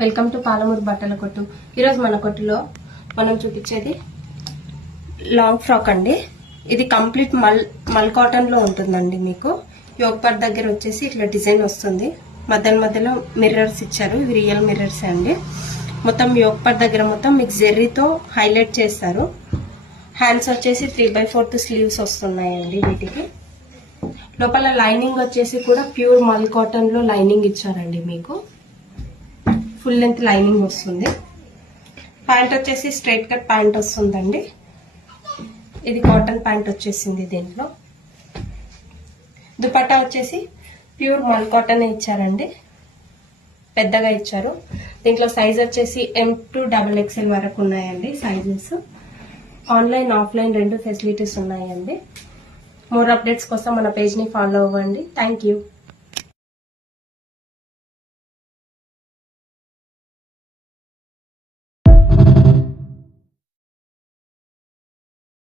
Welcome to Palamuru బట్టల కొట్టు. ఈరోజు మన కొట్టులో మనం చూపించేది లాంగ్ ఫ్రాక్ అండి. ఇది కంప్లీట్ మల్ కాటన్ లో ఉంటుందండి. మీకు యోగ్ పార్ట్ దగ్గర వచ్చేసి ఇట్లా డిజైన్ వస్తుంది. మధ్యలో మిర్రర్స్ ఇచ్చారు. ఇవి రియల్ మిర్రర్స్ అండి. మొత్తం యోగ్ పార్ట్ దగ్గర మొత్తం మీకు జెర్రీతో హైలైట్ చేస్తారు. హ్యాండ్స్ వచ్చేసి 3/4 స్లీవ్స్ వస్తున్నాయండి. వీటికి లోపల లైనింగ్ వచ్చేసి కూడా ప్యూర్ మల్ కాటన్ లో లైనింగ్ ఇచ్చారండి. మీకు ఫుల్ లెంత్ లైనింగ్ వస్తుంది. ప్యాంట్ వచ్చేసి స్ట్రైట్ కట్ ప్యాంట్ వస్తుందండి. ఇది కాటన్ ప్యాంట్ వచ్చేసింది. దీంట్లో దుపట్టా వచ్చేసి ప్యూర్ మల్ కాటన్ ఇచ్చారండి. పెద్దగా ఇచ్చారు. దీంట్లో సైజ్ వచ్చేసి M to XXL వరకు ఉన్నాయండి సైజెస్. ఆన్లైన్ ఆఫ్లైన్ రెండు ఫెసిలిటీస్ ఉన్నాయండి. మోర్ అప్డేట్స్ కోసం మన పేజ్ ని ఫాలో అవ్వండి. Thank you.